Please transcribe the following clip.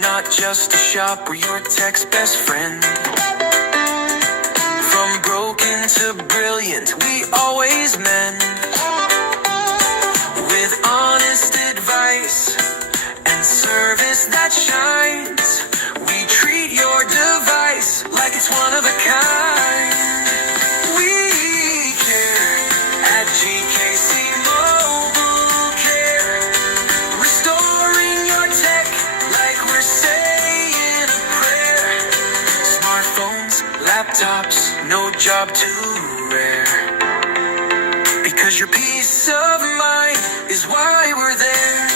not just a shop, we're your tech's best friend. From broken to brilliant, we always mend. With honest advice and service that shines, we treat your device like it's one of a kind. We care at GKC Mobile Care, restoring your tech like we're saying a prayer. Smartphones, laptops, no job too rare. Because your peace of mind is why we're there.